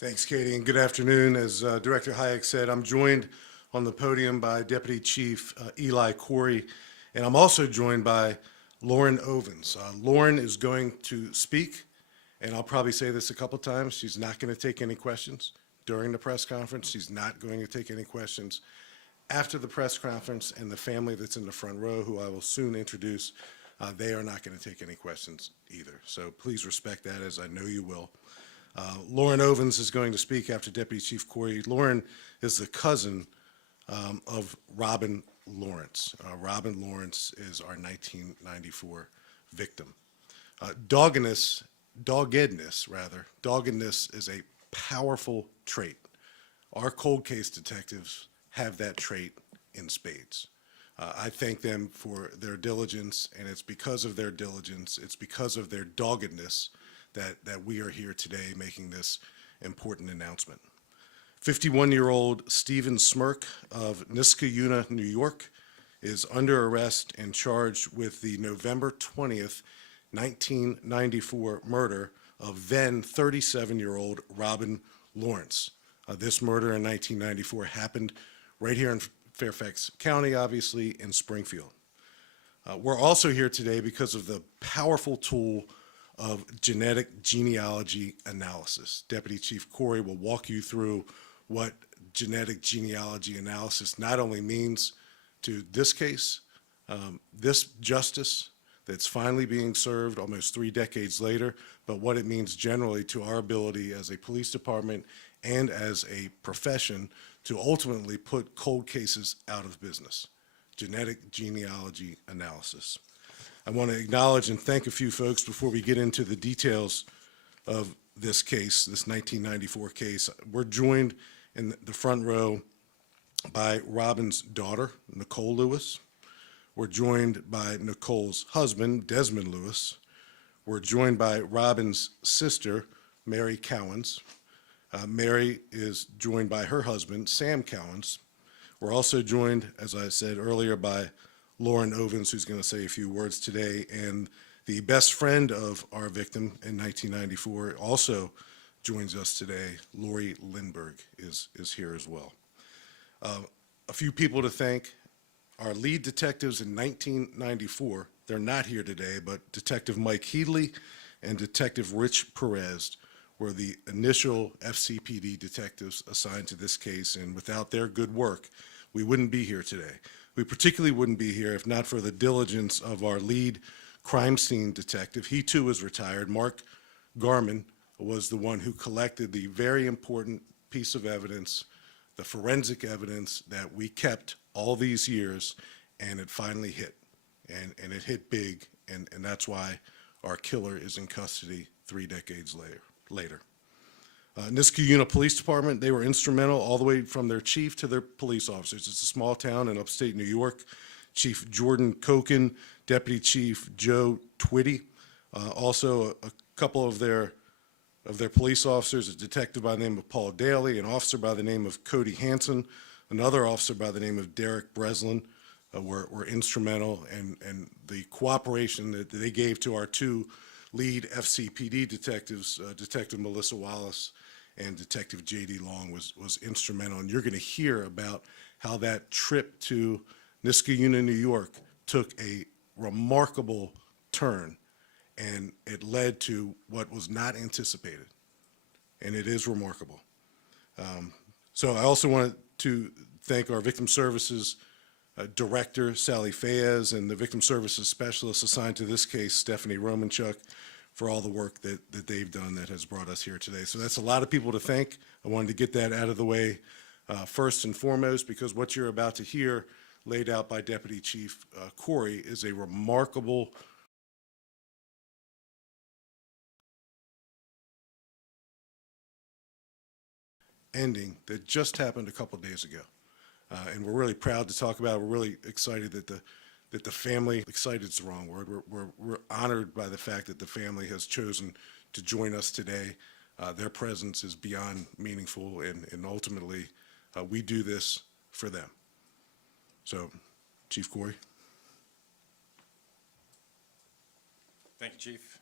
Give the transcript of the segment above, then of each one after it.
Thanks, Katie, and good afternoon. As Director Hayek said, I'm joined on the podium by Deputy Chief Eli Corey, and I'm also joined by Lauren Ovens. Lauren is going to speak, and I'll probably say this a couple times. She's not going to take any questions during the press conference. She's not going to take any questions after the press conference, and the family that's in the front row, who I will soon introduce, they are not going to take any questions either. So please respect that, as I know you will. Lauren Ovens is going to speak after Deputy Chief Corey. Lauren is the cousin of Robin Lawrence. Robin Lawrence is our 1994 victim. Doggedness is a powerful trait. Our cold case detectives have that trait in spades. I thank them for their diligence, and it's because of their diligence, it's because of their doggedness that we are here today making this important announcement. 51-year-old Stephen Smirk of Niskayuna, New York, is under arrest and charged with the November 20th, 1994 murder of then 37-year-old Robin Lawrence. This murder in 1994 happened right here in Fairfax County, obviously, in Springfield. We're also here today because of the powerful tool of genetic genealogy analysis. Deputy Chief Corey will walk you through what genetic genealogy analysis not only means to this case, this justice that's finally being served almost 3 decades later, but what it means generally to our ability as a police department and as a profession to ultimately put cold cases out of business. Genetic genealogy analysis. I want to acknowledge and thank a few folks before we get into the details of this case, this 1994 case. We're joined in the front row by Robin's daughter, Nicole Lewis. We're joined by Nicole's husband, Desmond Lewis. We're joined by Robin's sister, Mary Cowens. Mary is joined by her husband, Sam Cowens. We're also joined, as I said earlier, by Lauren Ovens, who's going to say a few words today, and the best friend of our victim in 1994 also joins us today. Lori Lindbergh is here as well. A few people to thank. Our lead detectives in 1994, they're not here today, but Detective Mike Headley and Detective Rich Perez were the initial FCPD detectives assigned to this case, and without their good work, we wouldn't be here today. We particularly wouldn't be here if not for the diligence of our lead crime scene detective. He too was retired. Mark Garman was the one who collected the very important piece of evidence, the forensic evidence that we kept all these years, and it finally hit. And it hit big, and that's why our killer is in custody 3 decades later. Niskayuna Police Department, they were instrumental all the way from their chief to their police officers. It's a small town in upstate New York. Chief Jordan Koken, Deputy Chief Joe Twitty, also a couple of their police officers, a detective by the name of Paul Daly, an officer by the name of Cody Hansen, another officer by the name of Derek Breslin, were instrumental, and the cooperation that they gave to our 2 lead FCPD detectives, Detective Melissa Wallace and Detective J.D. Long, was instrumental. And you're going to hear about how that trip to Niskayuna, New York took a remarkable turn, and it led to what was not anticipated. And it is remarkable. So I also wanted to thank our Victim Services Director, Sally Fayez, and the Victim Services Specialist assigned to this case, Stephanie Romanchuk, for all the work that they've done that has brought us here today. So that's a lot of people to thank. I wanted to get that out of the way first and foremost, because what you're about to hear laid out by Deputy Chief Corey is a remarkable ending that just happened a couple days ago. And we're really proud to talk about it. We're really excited that the family, excited is the wrong word, we're honored by the fact that the family has chosen to join us today. Their presence is beyond meaningful, and ultimately we do this for them. So, Chief Corey. Thank you, Chief.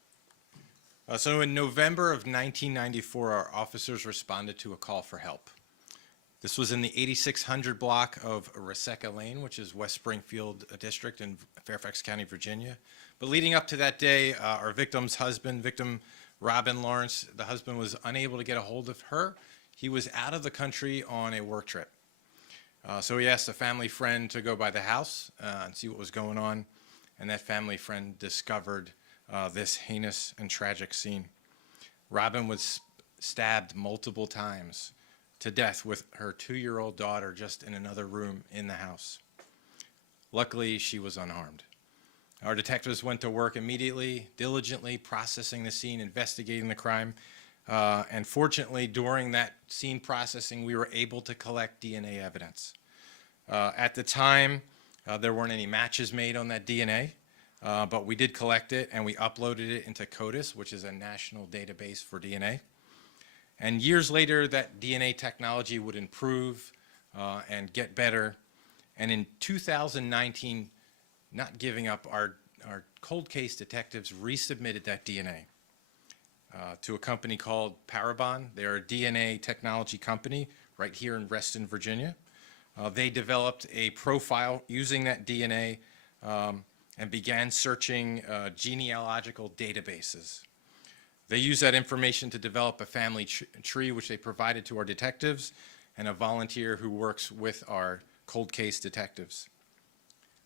So in November of 1994, our officers responded to a call for help. This was in the 8600 block of Reseca Lane, which is West Springfield District in Fairfax County, Virginia. But leading up to that day, our victim's husband, victim Robin Lawrence, the husband was unable to get a hold of her. He was out of the country on a work trip. So he asked a family friend to go by the house and see what was going on. And that family friend discovered this heinous and tragic scene. Robin was stabbed multiple times to death with her 2-year-old daughter just in another room in the house. Luckily, she was unharmed. Our detectives went to work immediately, diligently processing the scene, investigating the crime. And fortunately, during that scene processing, we were able to collect DNA evidence. At the time, there weren't any matches made on that DNA, but we did collect it and we uploaded it into CODIS, which is a national database for DNA. And years later, that DNA technology would improve and get better. And in 2019, not giving up, our cold case detectives resubmitted that DNA to a company called Parabon. They're a DNA technology company right here in Reston, Virginia. They developed a profile using that DNA and began searching genealogical databases. They used that information to develop a family tree, which they provided to our detectives, and a volunteer who works with our cold case detectives.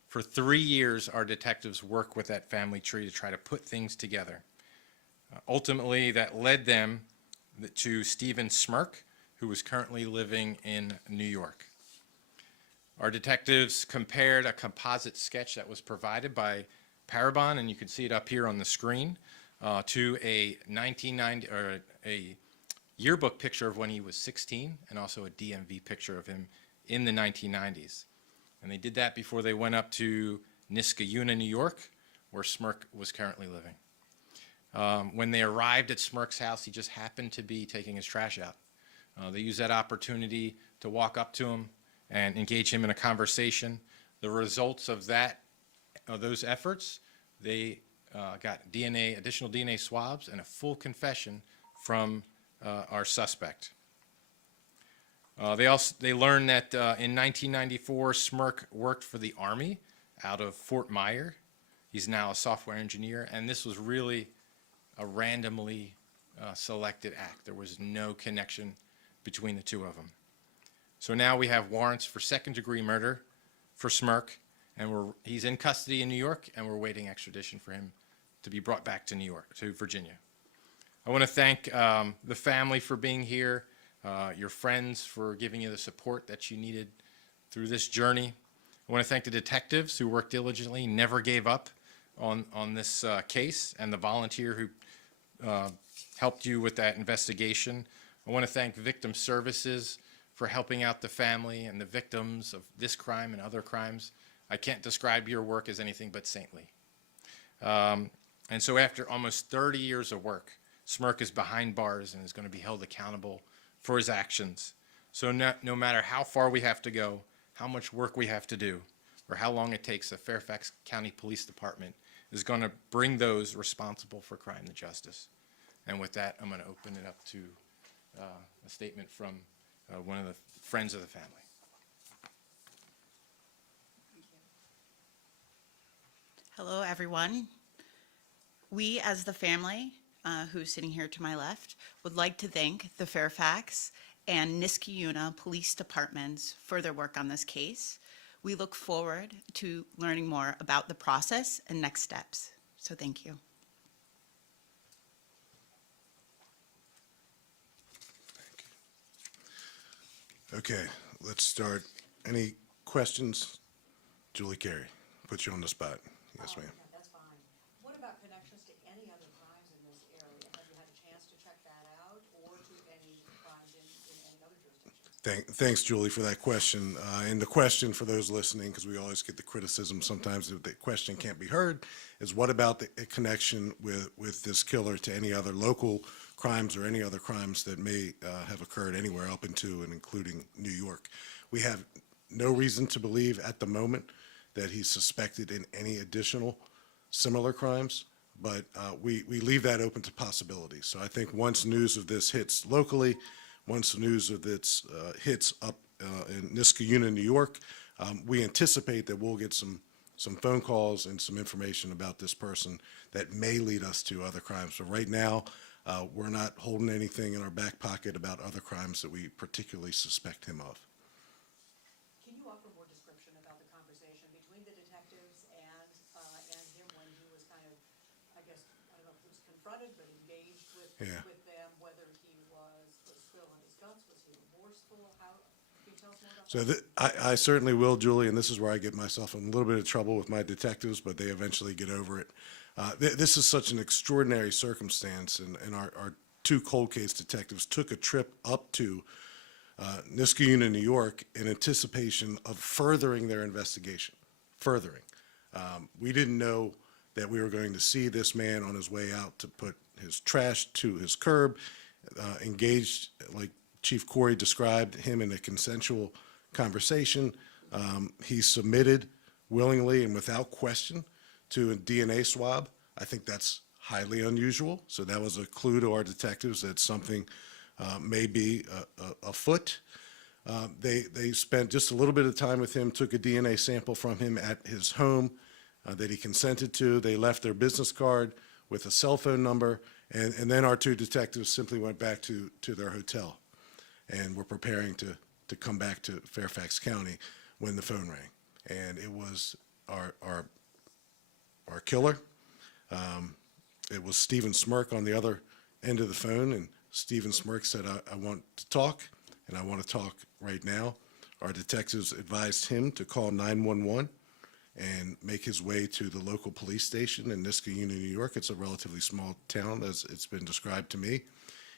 For 3 years, our detectives worked with that family tree to try to put things together. Ultimately, that led them to Stephen Smirk, who is currently living in New York. Our detectives compared a composite sketch that was provided by Parabon, and you can see it up here on the screen, to a 1990 or a yearbook picture of when he was 16, and also a DMV picture of him in the 1990s. And they did that before they went up to Niskayuna, New York, where Smirk was currently living. When they arrived at Smirk's house, he just happened to be taking his trash out. They used that opportunity to walk up to him and engage him in a conversation. The results of those efforts, they got additional DNA swabs and a full confession from our suspect. They learned that in 1994, Smirk worked for the Army out of Fort Myer. He's now a software engineer, and this was really a randomly selected act. There was no connection between the two of them. So now we have warrants for second-degree murder for Smirk, and he's in custody in New York, and we're waiting extradition for him to be brought back to New York, to Virginia. I want to thank the family for being here, your friends for giving you the support that you needed through this journey. I want to thank the detectives who worked diligently, never gave up on this case, and the volunteer who helped you with that investigation. I want to thank Victim Services for helping out the family and the victims of this crime and other crimes. I can't describe your work as anything but saintly. And so after almost 30 years of work, Smirk is behind bars and is going to be held accountable for his actions. So no matter how far we have to go, how much work we have to do, or how long it takes, the Fairfax County Police Department is going to bring those responsible for crime to justice. And with that, I'm going to open it up to a statement from one of the friends of the family. Hello, everyone. We, as the family, who's sitting here to my left, would like to thank the Fairfax and Niskayuna Police Departments for their work on this case. We look forward to learning more about the process and next steps. So thank you. Okay, let's start. Any questions? Julie Carey, put you on the spot. Yes, ma'am. Yeah, that's fine. What about connections to any other crimes in this area? Have you had a chance to check that out, or to any crimes in any other jurisdictions? Thanks, Julie, for that question. And the question for those listening, because we always get the criticism sometimes that the question can't be heard, is what about the connection with this killer to any other local crimes or any other crimes that may have occurred anywhere up into and including New York? We have no reason to believe at the moment that he's suspected in any additional similar crimes, but we leave that open to possibilities. So I think once news of this hits locally, once the news of this hits up in Niskayuna, New York, we anticipate that we'll get some phone calls and some information about this person that may lead us to other crimes. But right now, we're not holding anything in our back pocket about other crimes that we particularly suspect him of. Can you offer more description about the conversation between the detectives and him when he was kind of, I guess, I don't know if he was confronted, but engaged with Yeah. with them, whether he was spilling his guts, was he remorseful? How, can you tell us more about So that? I certainly will, Julie, and this is where I get myself in a little bit of trouble with my detectives, but they eventually get over it. This is such an extraordinary circumstance, and our two cold case detectives took a trip up to Niskayuna, New York, in anticipation of furthering their investigation. Furthering. We didn't know that we were going to see this man on his way out to put his trash to his curb, engaged, like Chief Corey described, him in a consensual conversation. He submitted willingly and without question to a DNA swab. I think that's highly unusual. So that was a clue to our detectives that something may be afoot. They spent just a little bit of time with him, took a DNA sample from him at his home that he consented to. They left their business card with a cell phone number, and then our two detectives simply went back to their hotel and were preparing to come back to Fairfax County when the phone rang. And it was our killer. It was Stephen Smirk on the other end of the phone, and Stephen Smirk said, I want to talk, and I want to talk right now. Our detectives advised him to call 911 and make his way to the local police station in Niskayuna, New York. It's a relatively small town, as it's been described to me.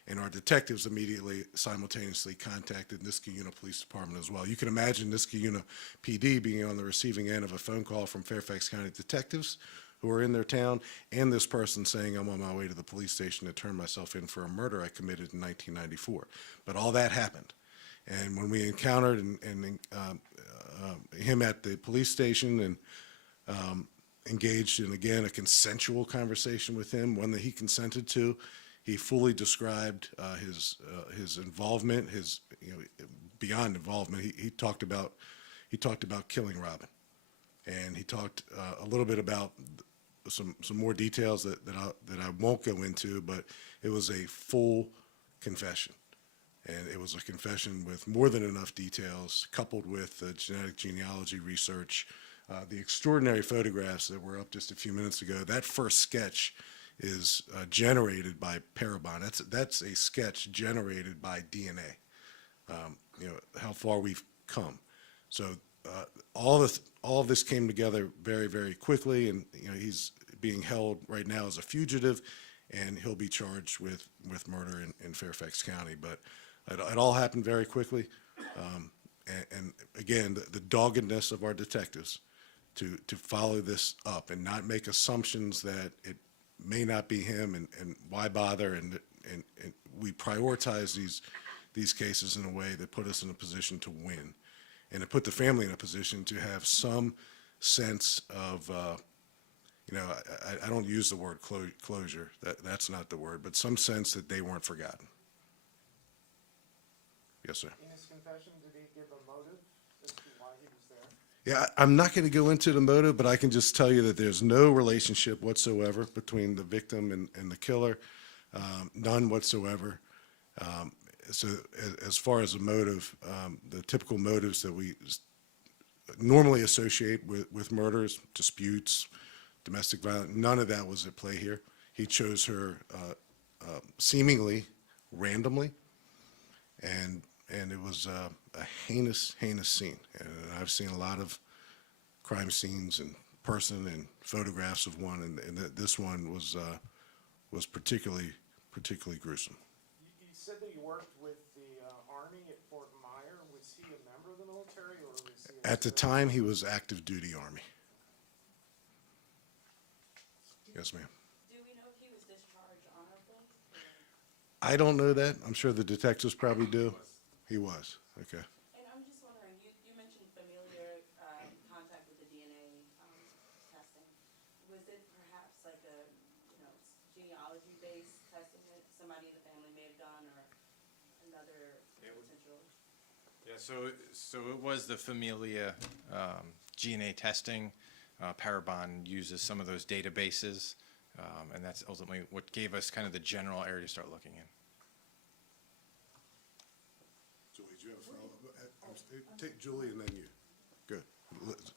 And our detectives immediately simultaneously contacted Niskayuna Police Department as well. You can imagine Niskayuna PD being on the receiving end of a phone call from Fairfax County detectives who are in their town, and this person saying, I'm on my way to the police station to turn myself in for a murder I committed in 1994. But all that happened. And when we encountered him at the police station and engaged in, again, a consensual conversation with him, one that he consented to, he fully described his involvement, his beyond involvement. He talked about killing Robin, and he talked a little bit about some more details that I won't go into, but it was a full confession, and it was a confession with more than enough details, coupled with genetic genealogy research, the extraordinary photographs that were up just a few minutes ago. That first sketch is generated by Parabon. That's a sketch generated by DNA. How far we've come. So all of this came together very, very quickly, and he's being held right now as a fugitive, and he'll be charged with murder in Fairfax County. But it all happened very quickly, and again, the doggedness of our detectives to follow this up and not make assumptions that it may not be him, and why bother, and we prioritize these cases in a way that put us in a position to win, and to put the family in a position to have some sense of, I don't use the word closure, that's not the word, but some sense that they weren't forgotten. Yes, sir. In his confession, did he give a motive as to why he was there? Yeah, I'm not going to go into the motive, but I can just tell you that there's no relationship whatsoever between the victim and the killer, none whatsoever. So as far as a motive, the typical motives that we normally associate with murders, disputes, domestic violence, none of that was at play here. He chose her seemingly randomly, and it was a heinous scene. And I've seen a lot of crime scenes in person and photographs of one, and this one was particularly gruesome. You said that you worked with the Army at Fort Myer. Was he a member of the military, or was he? At the time, he was active duty Army. Yes, ma'am. Do we know if he was discharged honorably? I don't know that. I'm sure the detectives probably do. He was. Okay. And I'm just wondering, you mentioned familiar contact with the DNA testing. Was it perhaps like a Yeah, so it was the Familia GNA testing. Parabon uses some of those databases, and that's ultimately what gave us kind of the general area to start looking in. Julie, do you have a follow-up? Take Julie and then you. Good.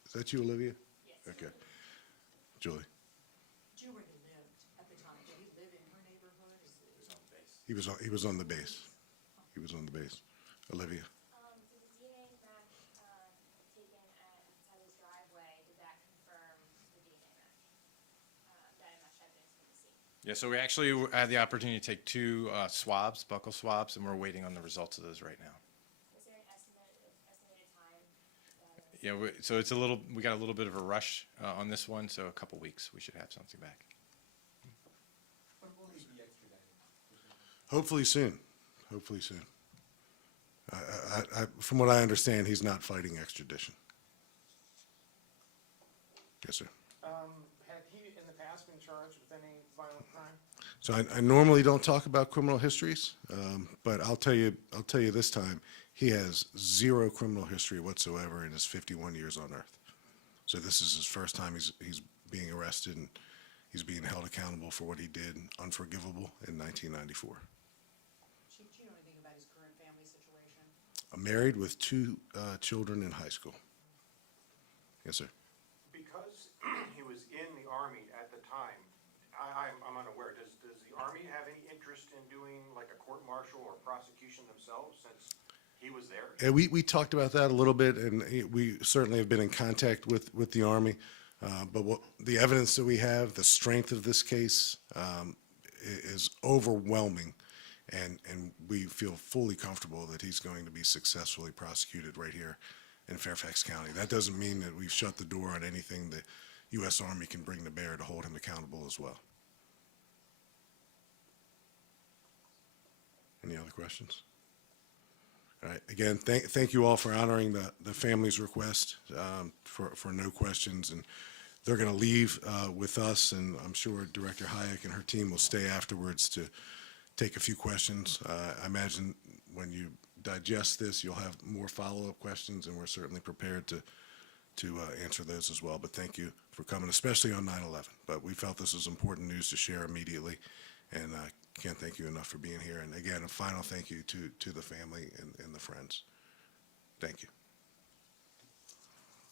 Is that you, Olivia? Yes. Okay. Julie. Do you where he lived at the time? Did he live in her neighborhood? He was on the base. He was on the base. Olivia. Did the DNA match taken outside his driveway, did that confirm the DNA match? That match evidence from the scene? Yeah, so we actually had the opportunity to take two swabs, buccal swabs, and we're waiting on the results of those right now. Was there an estimated time? Yeah, so we got a little bit of a rush on this one, so a couple weeks, we should have something back. Hopefully soon. Hopefully soon. From what I understand, he's not fighting extradition. Yes, sir. Had he in the past been charged with any violent crime? So I normally don't talk about criminal histories, but I'll tell you this time, he has zero criminal history whatsoever in his 51 years on Earth. So this is his first time he's being arrested, and he's being held accountable for what he did, unforgivable, in 1994. Chief, do you know anything about his current family situation? I'm married with two children in high school. Yes, sir. Because he was in the Army at the time, I'm unaware, does the Army have any interest in doing like a court-martial or prosecution themselves since he was there? And we talked about that a little bit, and we certainly have been in contact with the Army. But the evidence that we have, the strength of this case is overwhelming, and we feel fully comfortable that he's going to be successfully prosecuted right here in Fairfax County. That doesn't mean that we've shut the door on anything the U.S. Army can bring to bear to hold him accountable as well. Any other questions? All right. Again, thank you all for honoring the family's request for no questions. And they're going to leave with us, and I'm sure Director Hayek and her team will stay afterwards to take a few questions. I imagine when you digest this, you'll have more follow-up questions, and we're certainly prepared to answer those as well. But thank you for coming, especially on 9/11. But we felt this was important news to share immediately, and I can't thank you enough for being here. And again, a final thank you to the family and the friends. Thank you.